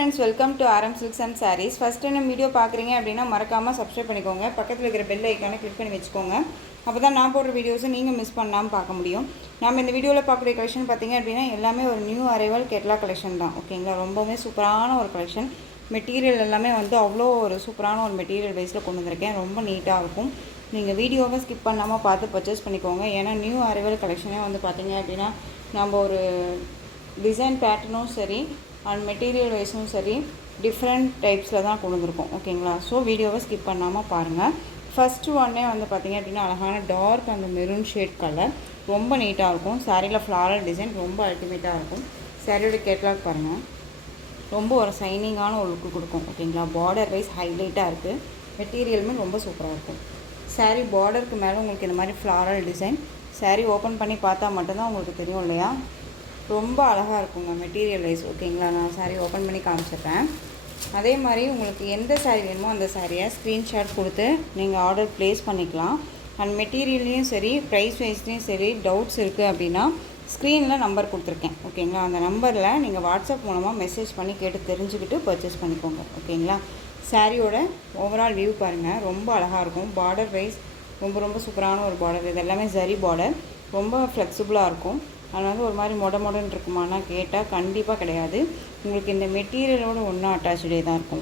friends, welcome to RM Silks and Sarees. First time video பார்க்குறீங்க அப்படின்னா மறக்காமல் subscribe பண்ணிக்கோங்க. பக்கத்தில் இருக்கிற பெல் ஐக்கானை கிளிக் பண்ணி வச்சுக்கோங்க. அப்போ தான் நான் போடுற வீடியோஸை நீங்கள் மிஸ் பண்ணாமல் பார்க்க முடியும். நம்ம இந்த வீடியோவில் பார்க்கக்கூடிய கலெக்ஷன் பார்த்தீங்க அப்படின்னா எல்லாமே ஒரு நியூ அரைவல் கேட்லா கலெக்ஷன் தான். ஓகேங்களா, ரொம்பவே சூப்பரான ஒரு கலெக்ஷன். மெட்டீரியல் எல்லாமே அவ்வளோ ஒரு சூப்பரான ஒரு மெட்டீரியல் வைஸில் கொண்டு வந்திருக்கேன். ரொம்ப நீட்டாக இருக்கும். நீங்கள் வீடியோவை ஸ்கிப் பண்ணாமல் பார்த்து பர்ச்சேஸ் பண்ணிக்கோங்க. ஏன்னா நியூ அரைவல் கலெக்ஷனே பார்த்தீங்க அப்படின்னா நம்ம ஒரு டிசைன் பேட்டர்னும் சரி அண்ட் மெட்டீரியல் வைஸும் சரி டிஃப்ரெண்ட் டைப்ஸில் தான் கொண்டு வந்திருக்கோம். ஓகேங்களா, ஸோ வீடியோவை ஸ்கிப் பண்ணாமல் பாருங்கள். ஃபஸ்ட்டு ஒன்னே பார்த்தீங்க அப்படின்னா அழகான டார்க் அந்த மெரூன் ஷேட் கலர் ரொம்ப நீட்டாக இருக்கும். சாரியில் ஃப்ளாரல் டிசைன் ரொம்ப அல்டிமேட்டாக இருக்கும். சாரியோட கேட்லாக் பாருங்கள், ரொம்ப ஒரு சைனிங்கான ஒரு லுக்கு கொடுக்கும். ஓகேங்களா, பார்டர் வைஸ் ஹைலைட்டாக இருக்குது. மெட்டீரியலுமே ரொம்ப சூப்பராக இருக்கும். சாரீ பார்டருக்கு மேலே உங்களுக்கு இந்த மாதிரி ஃப்ளாரல் டிசைன். சாரீ ஓப்பன் பண்ணி பார்த்தா மட்டும்தான் உங்களுக்கு தெரியும் இல்லையா, ரொம்ப அழகாக இருக்குங்க மெட்டீரியல் வைஸ். ஓகேங்களா, நான் சாரீ ஓப்பன் பண்ணி காமிச்சிடுறேன். அதே மாதிரி உங்களுக்கு எந்த சாரீ வேணுமோ அந்த சாரியை ஸ்க்ரீன்ஷாட் கொடுத்து நீங்கள் ஆர்டர் ப்ளேஸ் பண்ணிக்கலாம். அண்ட் மெட்டீரியல்லையும் சரி ப்ரைஸ் வைஸ்லேயும் சரி டவுட்ஸ் இருக்குது அப்படின்னா ஸ்க்ரீனில் நம்பர் கொடுத்துருக்கேன். ஓகேங்களா, அந்த நம்பரில் நீங்கள் வாட்ஸ்அப் மூலமாக மெசேஜ் பண்ணி கேட்டு தெரிஞ்சுக்கிட்டு பர்ச்சேஸ் பண்ணிக்கோங்க. ஓகேங்களா, சாரியோட ஓவரால் வியூ பாருங்கள், ரொம்ப அழகாக இருக்கும். பார்டர் வைஸ் ரொம்ப சூப்பரான ஒரு பார்டர். இது எல்லாமே ஜரி பார்டர், ரொம்ப ஃப்ளெக்சிபிளாக இருக்கும். அது ஒரு மாதிரி மொடன்னு இருக்குமானா கேட்டால் கண்டிப்பாக கிடையாது. உங்களுக்கு இந்த மெட்டீரியலோடு ஒன்றா அட்டாச்சே தான் இருக்கும்.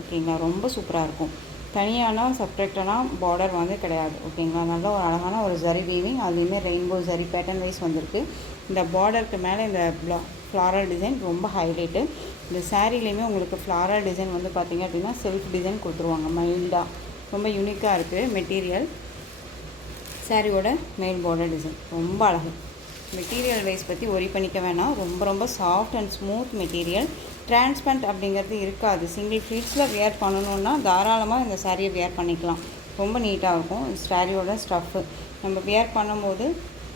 ஓகேங்களா, ரொம்ப சூப்பராக இருக்கும். தனியான செப்ரேட்டான பார்டர் கிடையாது. ஓகேங்களா, நல்ல ஒரு அழகான ஒரு ஜரி வீவிங், அதுலேயுமே ரெயின்போ ஜரி பேட்டர்ன் வைஸ் வந்திருக்கு. இந்த பார்டருக்கு மேலே இந்த ஃப்ளாரல் டிசைன் ரொம்ப ஹைலைட்டு. இந்த சாரீலேயுமே உங்களுக்கு ஃப்ளாரல் டிசைன் பார்த்திங்க அப்படின்னா செல்ஃப் டிசைன் கொடுத்துருவாங்க. மைல்டாக ரொம்ப யூனிக்காக இருக்குது மெட்டீரியல். சாரியோட மெயின் பார்டர் டிசைன் ரொம்ப அழகு. மெட்டீரியல் வைஸ் பற்றி ஒரி பண்ணிக்க வேணாம். ரொம்ப soft and smooth material. Transparent அப்படிங்கிறது இருக்காது. சிங்கிள் ஃப்ளீட்ஸில் வியர் பண்ணணுன்னா தாராளமாக இந்த சாரியை வியர் பண்ணிக்கலாம். ரொம்ப நீட்டாக இருக்கும். சாரியோட ஸ்டஃப்பு நம்ம வியர் பண்ணும்போது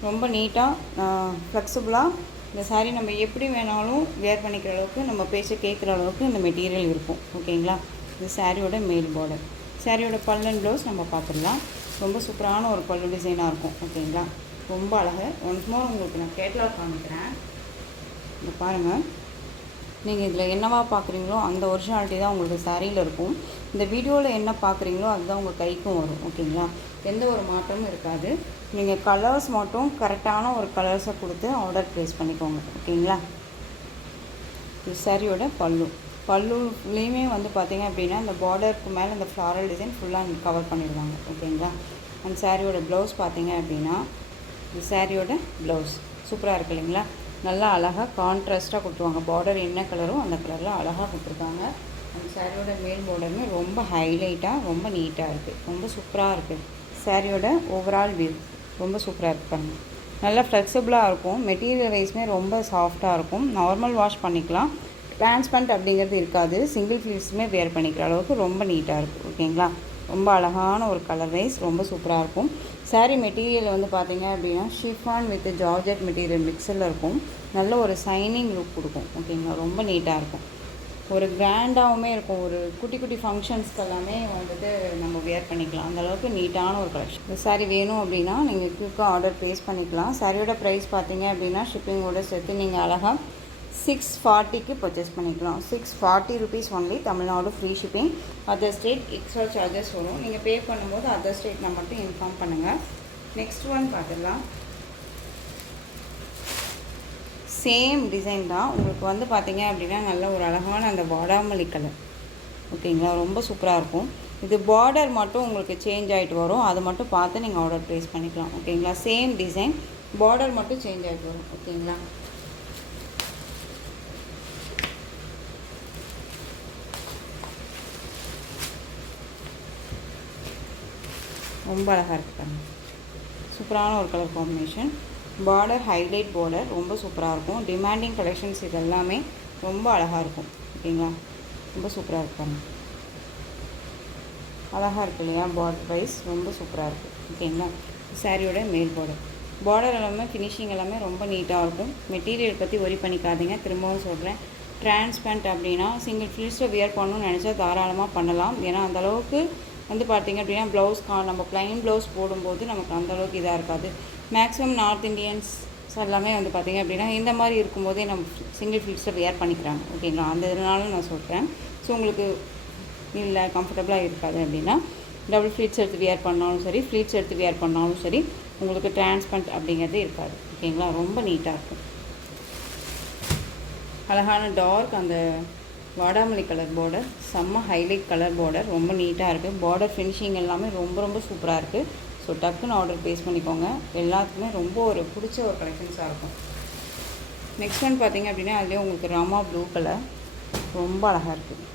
ரொம்ப நீட்டாக ஃப்ளெக்சிபிளாக இந்த சாரீ நம்ம எப்படி வேணாலும் வியர் பண்ணிக்கிற அளவுக்கு, நம்ம பேச்ச கேட்குற அளவுக்கு இந்த மெட்டீரியல் இருக்கும். ஓகேங்களா, இது சாரியோட மேல் பார்டர். சாரியோட பல்லு ப்ளவுஸ் நம்ம பார்த்துடலாம். ரொம்ப சூப்பரான ஒரு பல்லு டிசைனாக இருக்கும். ஓகேங்களா, ரொம்ப அழகு. ஒன்ஸ் மோர் உங்களுக்கு நான் கேட்லாக் காமிக்கிறேன். இங்கே பாருங்கள், நீங்கள் இதில் என்னவா பார்க்குறீங்களோ அந்த ஒரிஜினாலிட்டி தான் உங்களுக்கு சாரியில் இருக்கும். இந்த வீடியோவில் என்ன பார்க்குறீங்களோ அதுதான் உங்கள் கைக்கும் வரும். ஓகேங்களா, எந்த ஒரு மாற்றமும் இருக்காது. நீங்கள் கலர்ஸ் மட்டும் கரெக்டான ஒரு கலர்ஸை கொடுத்து ஆர்டர் ப்ளேஸ் பண்ணிக்கோங்க. ஓகேங்களா, இது சாரியோட பல்லுலேயுமே பார்த்தீங்க அப்படின்னா இந்த பார்டருக்கு மேலே இந்த ஃப்ளாரல் டிசைன் ஃபுல்லாக கவர் பண்ணிடுவாங்க. ஓகேங்களா, அந்த சாரியோட ப்ளவுஸ் பார்த்தீங்க அப்படின்னா இந்த சாரியோட ப்ளவுஸ் சூப்பராக இருக்குது இல்லைங்களா, நல்லா அழகாக கான்ட்ராஸ்ட்டாக கொடுத்துருவாங்க. பார்டர் என்ன கலரும் அந்த கலரில் அழகாக கொடுத்துருக்காங்க. அந்த சாரியோட மேல் பார்டருமே ரொம்ப ஹைலைட்டாக ரொம்ப நீட்டாக இருக்குது. ரொம்ப சூப்பராக இருக்குது. சாரியோட ஓவரால் வியூ ரொம்ப சூப்பராக இருக்குது. பாருங்கள், நல்லா ஃப்ளெக்சிபிளாக இருக்கும். மெட்டீரியல் வைஸ்மே ரொம்ப சாஃப்டாக இருக்கும். நார்மல் வாஷ் பண்ணிக்கலாம். டிரான்ஸ்பரண்ட் அப்படிங்கிறது இருக்காது. சிங்கிள் ஃப்ளீட்ஸுமே வேர் பண்ணிக்கிற அளவுக்கு ரொம்ப நீட்டாக இருக்குது. ஓகேங்களா, ரொம்ப அழகான ஒரு கலர் வைஸ் ரொம்ப சூப்பராக இருக்கும். சாரீ மெட்டீரியல் பார்த்தீங்க அப்படின்னா ஷிஃபான் வித் ஜார்ஜெட் மெட்டீரியல் மிக்ஸில் இருக்கும். நல்ல ஒரு சைனிங் லுக் கொடுக்கும். ஓகேங்களா, ரொம்ப நீட்டாக இருக்கும். ஒரு கிராண்டாகவுமே இருக்கும். ஒரு குட்டி ஃபங்க்ஷன்ஸ்க்கு எல்லாமே நம்ம வியர் பண்ணிக்கலாம். அந்தளவுக்கு நீட்டான ஒரு கலெக்ஷன். இந்த சாரீ வேணும் அப்படின்னா நீங்கள் குயிக்காக ஆர்டர் ப்ளேஸ் பண்ணிக்கலாம். சாரியோட ப்ரைஸ் பார்த்தீங்க அப்படின்னா ஷிப்பிங்கோடு சேர்த்து நீங்கள் அழகாக 640க்கு பர்ச்சேஸ் பண்ணிக்கலாம். 640 rupees only. Tamil Nadu free shipping. Other state extra charges வரும். நீங்கள் பே பண்ணும்போது அதர் ஸ்டேட் நான் மட்டும் இன்ஃபார்ம் பண்ணுங்கள். நெக்ஸ்ட் ஒன் பார்த்துடலாம். சேம் டிசைன் தான் உங்களுக்கு பார்த்தீங்க அப்படின்னா நல்ல ஒரு அழகான அந்த வாடாமல்லி கலர். ஓகேங்களா, ரொம்ப சூப்பராக இருக்கும். இது பார்டர் மட்டும் உங்களுக்கு சேஞ்ச் ஆகிட்டு வரும். அது மட்டும் பார்த்து நீங்கள் ஆர்டர் ப்ளேஸ் பண்ணிக்கலாம். ஓகேங்களா, சேம் டிசைன், பார்டர் மட்டும் சேஞ்ச் ஆகிட்டு வரும். ஓகேங்களா, ரொம்ப அழகாக இருக்குது. பாருங்கள், சூப்பரான ஒரு colour combination. Border highlight border ரொம்ப சூப்பராக இருக்கும். டிமாண்டிங் கலெக்ஷன்ஸ் இது எல்லாமே ரொம்ப அழகாக இருக்கும். ஓகேங்களா, ரொம்ப சூப்பராக இருப்பாங்க. அழகாக இருக்குது இல்லையா, பார்டர் வைஸ் ரொம்ப சூப்பராக இருக்குது. ஓகேங்களா, சாரியோட மேல் பார்டர் எல்லாமே ஃபினிஷிங் எல்லாமே ரொம்ப நீட்டாக இருக்கும். மெட்டீரியல் பற்றி ஒரி பண்ணிக்காதீங்க. திரும்பவும் சொல்கிறேன், டிரான்ஸ்பரண்ட் அப்படின்னா சிங்கிள் ஃப்ளீட்ஸில் வியர் பண்ணணும்னு நினச்சா தாராளமாக பண்ணலாம். ஏன்னா அந்தளவுக்கு பார்த்திங்க அப்படின்னா ப்ளவுஸ் நம்ம ப்ளைன் ப்ளவுஸ் போடும்போது நமக்கு அந்தளவுக்கு இதாக இருக்காது. மேக்ஸிமம் நார்த் இண்டியன்ஸ் ஸோ எல்லாமே வந்து பார்த்திங்க அப்படின்னா இந்த மாதிரி இருக்கும்போதே நம்ம சிங்கிள் ஃப்ளீட்ஸில் வியர் பண்ணிக்கிறாங்க ஓகேங்களா. அந்த இதனால நான் சொல்கிறேன். ஸோ உங்களுக்கு இல்லை கம்ஃபர்டபுளாக இருக்காது அப்படின்னா டபுள் ஃப்ளீட்ஸ் எடுத்து வியர் பண்ணாலும் சரி, ஃப்ளீட்ஸ் எடுத்து வியர் பண்ணாலும் சரி, உங்களுக்கு டிரான்ஸ்பரண்ட் அப்படிங்கிறது இருக்காது ஓகேங்களா. ரொம்ப நீட்டாக இருக்கும். அழகான டார்க் அந்த வாடாமல்லி கலர் பார்டர், செம்ம ஹைலைட் கலர் பார்டர், ரொம்ப நீட்டாக இருக்குது. பார்டர் ஃபினிஷிங் எல்லாமே ரொம்ப ரொம்ப சூப்பராக இருக்குது. ஸோ டக்குன்னு ஆர்டர் ப்ளேஸ் பண்ணிக்கோங்க. எல்லாத்துக்குமே ரொம்ப ஒரு பிடிச்ச ஒரு கலெக்ஷன்ஸாக இருக்கும். நெக்ஸ்ட் ஒன் பார்த்திங்க அப்படின்னா அதுலேயே உங்களுக்கு ராமா ப்ளூ கலர் ரொம்ப அழகாக இருக்குது.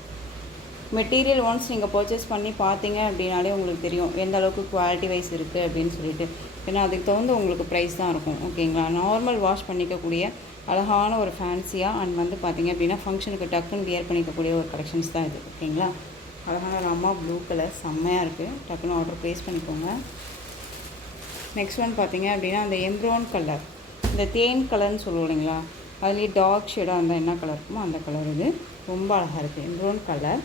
மெட்டீரியல் ஒன்ஸ் நீங்கள் பர்ச்சேஸ் பண்ணி பார்த்தீங்க அப்படின்னாலே உங்களுக்கு தெரியும் எந்த அளவுக்கு குவாலிட்டி வைஸ் இருக்குது அப்படின்னு சொல்லிட்டு. ஏன்னா அதுக்கு தகுந்த உங்களுக்கு ப்ரைஸ் தான் இருக்கும் ஓகேங்களா. நார்மல் வாஷ் பண்ணிக்கக்கூடிய அழகான ஒரு ஃபேன்சியாக அண்ட் வந்து பார்த்திங்க அப்படின்னா ஃபங்க்ஷனுக்கு டக்குன்னு வியர் பண்ணிக்கக்கூடிய ஒரு கலெக்ஷன்ஸ் தான் இது ஓகேங்களா. அழகான ராமா ப்ளூ கலர் செம்மையாக இருக்குது. டக்குன்னு ஆர்டர் ப்ளேஸ் பண்ணிக்கோங்க. நெக்ஸ்ட் ஒன் பார்த்திங்க அப்படின்னா அந்த எம்ப்ரோன் கலர், இந்த தேன் கலர்னு சொல்லுவோம் இல்லைங்களா, அதுலேயே டார்க் ஷேடாக இருந்தால் என்ன கலர் இருக்குமோ அந்த கலர் இது. ரொம்ப அழகாக இருக்குது. எம்ப்ரோன் கலர்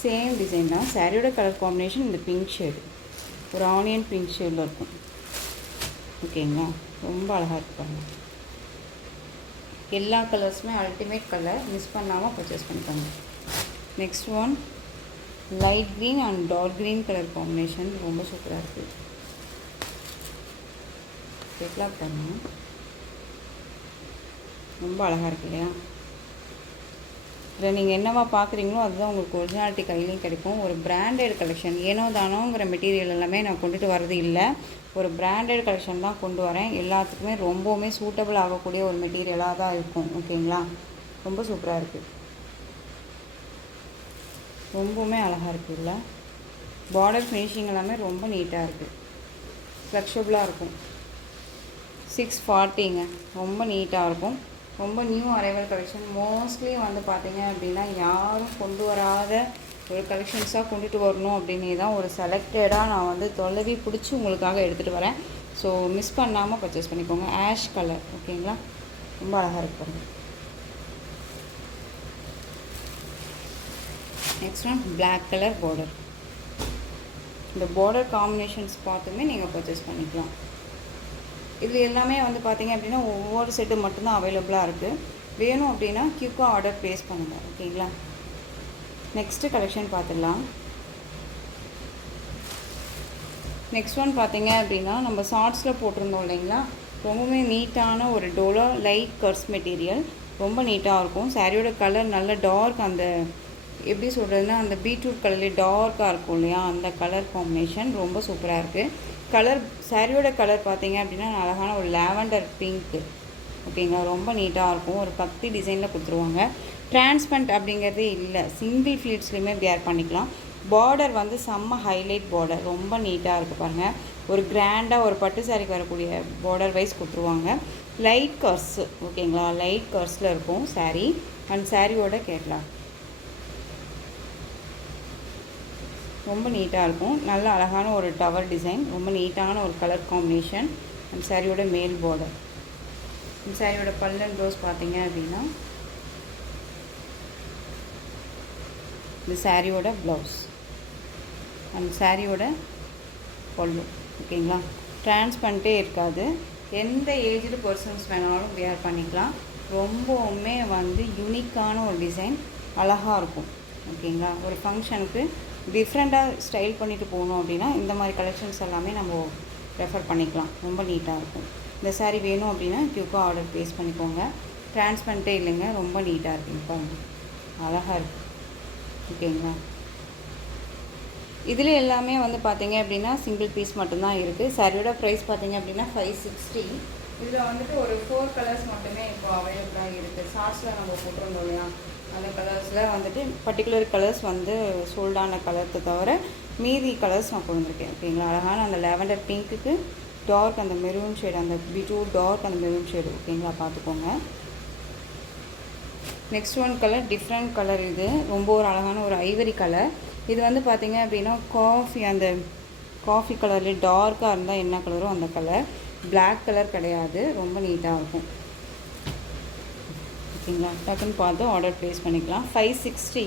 சேம் டிசைன் தான். சாரியோட கலர் காம்பினேஷன் இந்த பிங்க் ஷேடு, ஒரு ஆனியன் பிங்க் ஷேடில் இருக்கும் ஓகேங்களா. ரொம்ப அழகாக இருப்பாங்க. எல்லா கலர்ஸுமே அல்டிமேட் கலர், மிஸ் பண்ணாமல் பர்ச்சேஸ் பண்ணிக்கோங்க. Next one light green and dark green colour combination ரொம்ப சூப்பராக இருக்குது. கேட்கலாம் பாருங்க, ரொம்ப அழகாக இருக்குது இல்லையா. இதில் நீங்கள் என்னவா பார்க்குறீங்களோ அதுதான் உங்களுக்கு ஒரிஜினாலிட்டி கையிலையும் கிடைக்கும். ஒரு பிராண்டட் கலெக்ஷன், ஏனோ தானோங்கிற மெட்டீரியல் எல்லாமே நான் கொண்டுட்டு வரது இல்லை. ஒரு பிராண்டட் கலெக்ஷன் தான் கொண்டு வரேன். எல்லாத்துக்குமே ரொம்பவுமே சூட்டபிள் ஆகக்கூடிய ஒரு மெட்டீரியலாக தான் இருக்கும் ஓகேங்களா. ரொம்ப சூப்பராக இருக்குது. ரொம்பவுமே அழகாக இருக்குது. இல்லை பார்டர் ஃபினிஷிங் எல்லாமே ரொம்ப நீட்டாக இருக்குது. ஃப்ளெக்சிபிளாக இருக்கும். 640ங்க. ரொம்ப நீட்டாக இருக்கும். ரொம்ப நியூ அரைவல் கலெக்ஷன். மோஸ்ட்லி வந்து பார்த்திங்க அப்படின்னா யாரும் கொண்டு வராத ஒரு கலெக்ஷன்ஸாக கொண்டுட்டு வரணும் அப்படின்னே தான் ஒரு செலக்டடாக நான் வந்து தொலைவி பிடிச்சி உங்களுக்காக எடுத்துகிட்டு வரேன். ஸோ மிஸ் பண்ணாமல் பர்ச்சேஸ் பண்ணிக்கோங்க. ஆஷ் கலர் ஓகேங்களா. ரொம்ப அழகாக இருக்கு பாருங்க. Next one black colour border. இந்த பார்டர் காம்பினேஷன்ஸ் பார்த்துமே நீங்கள் பர்ச்சேஸ் பண்ணிக்கலாம். இது எல்லாமே வந்து பார்த்திங்க அப்படின்னா ஒவ்வொரு செட்டு மட்டும்தான் அவைலபிளாக இருக்குது. வேணும் அப்படின்னா குயிக்காக ஆர்டர் ப்ளேஸ் பண்ணுங்கள் ஓகேங்களா. நெக்ஸ்ட்டு கலெக்ஷன் பார்த்துடலாம். நெக்ஸ்ட் ஒன் பார்த்திங்க அப்படின்னா நம்ம ஷார்ட்ஸில் போட்டிருந்தோம் இல்லைங்களா, ரொம்பவே நீட்டான ஒரு டோலோ லைட் கர்ஸ் மெட்டீரியல், ரொம்ப நீட்டாக இருக்கும். சாரியோட கலர் நல்ல டார்க், அந்த எப்படி சொல்கிறதுனா அந்த பீட்ரூட் கலர்லேயே டார்க்காக இருக்கும் இல்லையா, அந்த கலர் காம்பினேஷன் ரொம்ப சூப்பராக இருக்குது. கலர் சாரியோட கலர் பார்த்திங்க அப்படின்னா அழகான ஒரு லாவெண்டர் பிங்க்கு ஓகேங்களா. ரொம்ப நீட்டாக இருக்கும். ஒரு பக்தி டிசைனில் கொடுத்துருவாங்க. டிரான்ஸ்பரண்ட் அப்படிங்கிறதே இல்லை. சிங்கிள் ஃப்ளீட்ஸ்லையுமே வியர் பண்ணிக்கலாம். பார்டர் வந்து செம்ம ஹைலைட் பார்டர், ரொம்ப நீட்டாக இருக்குது பாருங்கள். ஒரு கிராண்டாக ஒரு பட்டு சாரிக்கு வரக்கூடிய பார்டர் வைஸ் கொடுத்துருவாங்க. லைட் கர்ஸ் ஓகேங்களா. லைட் கர்ஸில் இருக்கும் சாரீ அண்ட் சாரியோட கேட்கலாம். ரொம்ப நீட்டாக இருக்கும். நல்ல அழகான ஒரு டவர் டிசைன், ரொம்ப நீட்டான ஒரு கலர் காம்பினேஷன் அண்ட் சாரியோட மேல் பார்டர். இந்த சாரியோட பல்லன் ப்ளவுஸ் பார்த்தீங்க அப்படின்னா இந்த சாரியோட ப்ளவுஸ் அண்ட் சாரியோட பல்லு ஓகேங்களா. டிரான்ஸ்பரண்ட்டே இருக்காது. எந்த ஏஜ்டு பர்சன்ஸ் வேணாலும் வியர் பண்ணிக்கலாம். ரொம்பவுமே வந்து யூனிக்கான ஒரு டிசைன், அழகாக இருக்கும் ஓகேங்களா. ஒரு ஃபங்க்ஷனுக்கு டிஃப்ரெண்ட்டாக ஸ்டைல் பண்ணிவிட்டு போகணும் அப்படின்னா இந்த மாதிரி கலெக்ஷன்ஸ் எல்லாமே நம்ம ரெஃபர் பண்ணிக்கலாம். ரொம்ப நீட்டாக இருக்கும். இந்த சாரீ வேணும் அப்படின்னா குயிக்காக ஆர்டர் ப்ளேஸ் பண்ணிக்கோங்க. டிரான்ஸ்பரண்ட்டே இல்லைங்க, ரொம்ப நீட்டாக இருக்குங்க பாருங்கள், அழகாக இருக்குது ஓகேங்களா. இதில் எல்லாமே வந்து பார்த்திங்க அப்படின்னா சிங்கிள் பீஸ் மட்டும்தான் இருக்குது. சாரியோட ப்ரைஸ் பார்த்திங்க அப்படின்னா 560. இதில் வந்துட்டு ஒரு 4 கலர்ஸ் மட்டுமே இப்போ அவைலபிளாக இருக்குது. ஷார்ட்ஸில் நம்ம போட்டிருந்தோம் இல்லையா, அந்த கலர்ஸில் வந்துட்டு பர்டிகுலர் கலர்ஸ் வந்து சோல்டான கலர்த்தை தவிர மீதி கலர்ஸ் நான் கொண்டு வந்திருக்கேன் ஓகேங்களா. அழகான அந்த லாவெண்டர் பிங்க்குக்கு டார்க் அந்த மெரூன் ஷேடு, அந்த பீட்ரூட் டார்க் அந்த மெரூன் ஷேடு ஓகேங்களா, பார்த்துக்கோங்க. Next one colour different colour. இது ரொம்ப ஒரு அழகான ஒரு ஐவரி கலர். இது வந்து பார்த்திங்க அப்படின்னா அந்த காஃபி கலர்லேயே டார்க்காக இருந்தால் என்ன கலரோ அந்த கலர். பிளாக் கலர் கிடையாது. ரொம்ப நீட்டாக இருக்கும் ஓகேங்களா. டக்குன்னு பார்த்து ஆர்டர் ப்ளேஸ் பண்ணிக்கலாம். 560.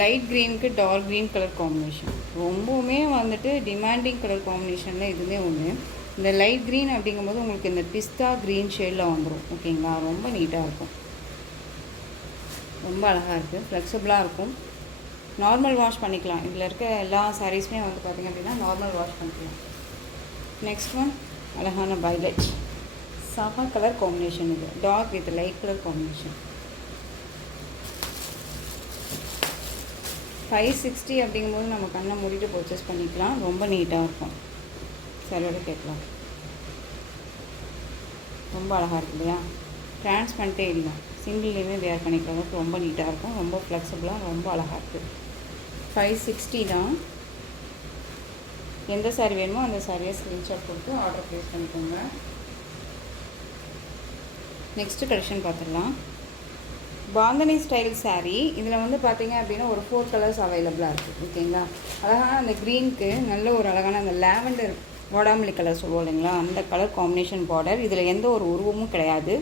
லைட் க்ரீனுக்கு டார்க் க்ரீன் கலர் காம்பினேஷன், ரொம்பவுமே வந்துட்டு டிமாண்டிங் கலர் காம்பினேஷனில் இதுவுமே ஒன்று. இந்த லைட் க்ரீன் அப்படிங்கும்போது உங்களுக்கு இந்த பிஸ்தா க்ரீன் ஷேடில் வந்துடும். ஓகேங்களா, ரொம்ப நீட்டாக இருக்கும், ரொம்ப அழகாக இருக்குது, ஃப்ளெக்சிபிளாக இருக்கும். நார்மல் வாஷ் பண்ணிக்கலாம். இதில் இருக்க எல்லா சாரீஸுமே வந்து பார்த்திங்க அப்படின்னா நார்மல் வாஷ் பண்ணிக்கலாம். நெக்ஸ்ட் ஒன் அழகான வைலட் சாஃபா கலர் காம்பினேஷன். இது dark with light colour combination. 560 அப்படிங்கும்போது நம்ம கண்ணை மூடிட்டு பர்ச்சேஸ் பண்ணிக்கலாம். ரொம்ப நீட்டாக இருக்கும். சரியோட கேட்கலாம். ரொம்ப அழகாக இருக்கு இல்லையா? டிரான்ஸ்பரண்ட்டே இல்லை, சிங்கிள்லேயுமே வேர் பண்ணிக்கிறதுக்கு ரொம்ப நீட்டாக இருக்கும். ரொம்ப ஃப்ளெக்சிபிளாக ரொம்ப அழகாக இருக்குது. 560 தான். எந்த சாரீ வேணுமோ அந்த சாரியை ஸ்க்ரீன்ஷாட் கொடுத்து ஆர்டர் ப்ளேஸ் பண்ணிக்கோங்க. நெக்ஸ்ட்டு கலெக்ஷன் பார்த்துடலாம். பாந்தனி ஸ்டைல் சாரீ. இதில் வந்து பார்த்திங்க அப்படின்னா ஒரு 4 கலர்ஸ் அவைலபிளாக இருக்குது. ஓகேங்களா, அழகான அந்த க்ரீனுக்கு நல்ல ஒரு அழகான அந்த லாவெண்டர் வாடாமல்லி கலர் சொல்லுவோம் இல்லைங்களா, அந்த கலர் காம்பினேஷன் பார்டர். இதில் எந்த ஒரு உருவமும் கிடையாது.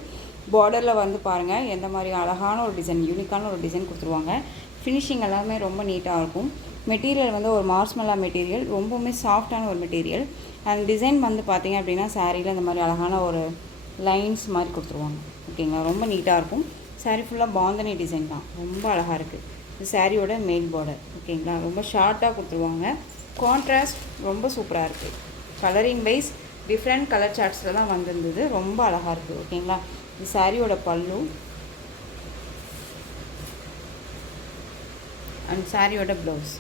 பார்டரில் வந்து பாருங்கள் எந்த மாதிரி அழகான ஒரு டிசைன், யூனிக்கான ஒரு டிசைன் கொடுத்துருவாங்க. ஃபினிஷிங் எல்லாமே ரொம்ப நீட்டாக இருக்கும். மெட்டீரியல் வந்து ஒரு மார்ஸ்மெல்லா மெட்டீரியல், ரொம்பவுமே சாஃப்டான ஒரு மெட்டீரியல். அந்த டிசைன் வந்து பார்த்திங்க அப்படின்னா சாரியில் இந்த மாதிரி அழகான ஒரு லைன்ஸ் மாதிரி கொடுத்துருவாங்க. ஓகேங்களா, ரொம்ப நீட்டாக இருக்கும். சாரீ ஃபுல்லாக பாந்தனி டிசைன் தான், ரொம்ப அழகாக இருக்குது. இது சாரியோட மெயின் பார்டர். ஓகேங்களா, ரொம்ப ஷார்ட்டாக கொடுத்துருவாங்க. கான்ட்ராஸ்ட் ரொம்ப சூப்பராக இருக்குது. கலரிங் வைஸ் டிஃப்ரெண்ட் கலர் சார்ட்ஸில் தான் வந்திருந்தது. ரொம்ப அழகாக இருக்குது. ஓகேங்களா, இது சாரியோட பல்லு அண்ட் சாரியோட ப்ளவுஸ்.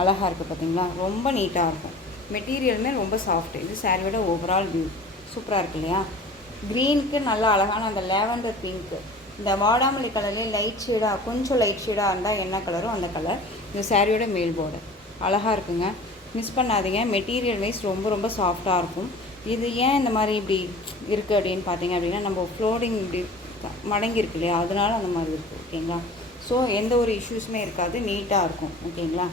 அழகாக இருக்குது பார்த்தீங்களா, ரொம்ப நீட்டாக இருக்கும். மெட்டீரியலுமே ரொம்ப சாஃப்ட். இது சாரியோட ஓவரால் வியூ சூப்பராக இருக்குது இல்லையா? க்ரீனுக்கு நல்லா அழகான அந்த லேவண்டர் பிங்க்கு, இந்த வாடாமல்லி கலர்லேயே லைட் ஷேடாக, கொஞ்சம் லைட் ஷேடாக இருந்தால் என்ன கலரோ அந்த கலர். இந்த சாரியோட மேல் பார்டர் அழகாக இருக்குங்க, மிஸ் பண்ணாதீங்க. மெட்டீரியல் வைஸ் ரொம்ப ரொம்ப சாஃப்டாக இருக்கும். இது ஏன் இந்த மாதிரி இப்படி இருக்குது அப்படின்னு பார்த்தீங்க அப்படின்னா நம்ம ஃப்ளோரிங் இப்படி மடங்கி இருக்கு இல்லையா, அதனால அந்த மாதிரி இருக்குது. ஓகேங்களா, ஸோ எந்த ஒரு இஷ்யூஸுமே இருக்காது, நீட்டாக இருக்கும். ஓகேங்களா,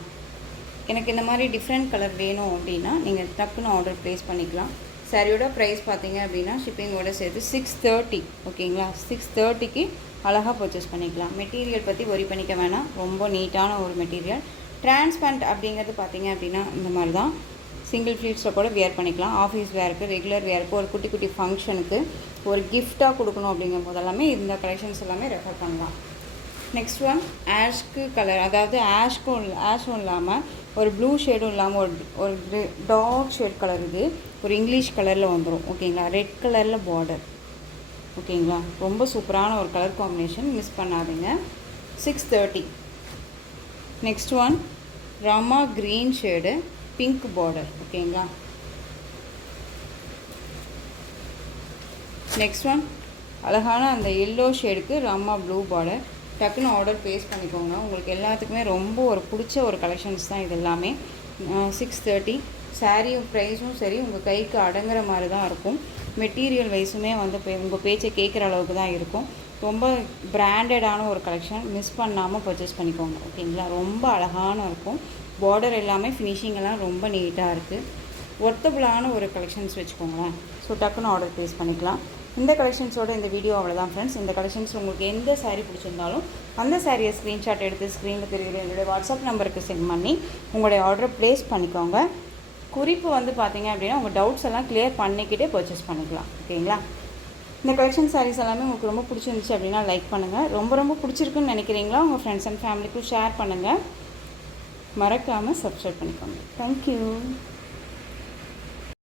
எனக்கு இந்த மாதிரி டிஃப்ரெண்ட் கலர் வேணும் அப்படின்னா நீங்கள் டக்குன்னு ஆர்டர் ப்ளேஸ் பண்ணிக்கலாம். சாரியோட ப்ரைஸ் பார்த்தீங்க அப்படின்னா ஷிப்பிங்கோடு சேர்த்து 630. ஓகேங்களா, 630க்கு அழகாக பர்ச்சேஸ் பண்ணிக்கலாம். மெட்டீரியல் பற்றி ஒரி பண்ணிக்க வேணாம், ரொம்ப நீட்டான ஒரு மெட்டீரியல். டிரான்ஸ்பரண்ட் அப்படிங்கிறது பார்த்தீங்க அப்படின்னா இந்த மாதிரி தான் சிங்கிள் ஃப்ளீட்ஸில் கூட வேர் பண்ணிக்கலாம். ஆஃபீஸ் வேருக்கு, ரெகுலர் வேருக்கு, ஒரு குட்டி குட்டி ஃபங்க்ஷனுக்கு ஒரு கிஃப்டாக கொடுக்கணும் அப்படிங்கும் போதெல்லாமே இந்த கலெக்ஷன்ஸ் எல்லாமே ரெஃபர் பண்ணலாம். நெக்ஸ்ட் ஒன் ஆஷ்க்கு கலர், அதாவது ஆஷும் இல்லாமல் ஒரு ப்ளூ ஷேடும் இல்லாமல் ஒரு டார்க் ஷேட் கலர். இது ஒரு இங்கிலீஷ் கலரில் வந்துடும். ஓகேங்களா, ரெட் கலரில் பார்டர். ஓகேங்களா, ரொம்ப சூப்பரான ஒரு கலர் காம்பினேஷன், மிஸ் பண்ணாதீங்க. 630. Next one Rama green shade, pink border. ஓகேங்களா, நெக்ஸ்ட் ஒன் அழகான அந்த எல்லோ ஷேடுக்கு ராமா ப்ளூ பார்டர். டக்குன்னு ஆர்டர் ப்ளேஸ் பண்ணிக்கோங்க. உங்களுக்கு எல்லாத்துக்குமே ரொம்ப ஒரு பிடிச்ச ஒரு கலெக்ஷன்ஸ் தான் இது எல்லாமே. 630. சாரியும் ப்ரைஸும் சரி உங்கள் கைக்கு அடங்குற மாதிரி தான் இருக்கும். மெட்டீரியல் வைஸுமே வந்து உங்கள் பேச்சை கேட்குற அளவுக்கு தான் இருக்கும். ரொம்ப பிராண்டடான ஒரு கலெக்ஷன், மிஸ் பண்ணாமல் பர்ச்சேஸ் பண்ணிக்கோங்க. ஓகேங்களா, ரொம்ப அழகான இருக்கும். பார்டர் எல்லாமே ஃபினிஷிங் எல்லாம் ரொம்ப நீட்டாக இருக்குது. ஒர்த்தபுளான ஒரு கலெக்ஷன்ஸ் வச்சுக்கோங்களேன். ஸோ டக்குன்னு ஆர்டர் ப்ளேஸ் பண்ணிக்கலாம். இந்த கலெக்ஷன்ஸோட இந்த வீடியோ அவ்வளோதான் ஃப்ரெண்ட்ஸ். இந்த கலெக்ஷன்ஸ் உங்களுக்கு எந்த சாரீ பிடிச்சிருந்தாலும் அந்த சாரியை ஸ்க்ரீன்ஷாட் எடுத்து ஸ்க்ரீனில் தெரிகிற என்னுடைய வாட்ஸ்அப் நம்பருக்கு சென்ட் பண்ணி உங்களுடைய ஆர்டரை ப்ளேஸ் பண்ணிக்கோங்க. குறிப்பு வந்து பார்த்தீங்க அப்படின்னா உங்கள் டவுட்ஸ் எல்லாம் கிளியர் பண்ணிக்கிட்டே பர்ச்சேஸ் பண்ணிக்கலாம். ஓகேங்களா, இந்த கலெக்ஷன் சாரீஸ் எல்லாமே உங்களுக்கு ரொம்ப பிடிச்சிருந்துச்சு அப்படின்னா லைக் பண்ணுங்கள். ரொம்ப ரொம்ப பிடிச்சிருக்குன்னு நினைக்கிறீங்களா உங்கள் ஃப்ரெண்ட்ஸ் அண்ட் ஃபேமிலிக்கும் ஷேர் பண்ணுங்கள். மறக்காமல் சப்ஸ்கிரைப் பண்ணிக்கோங்க. தேங்க்யூ.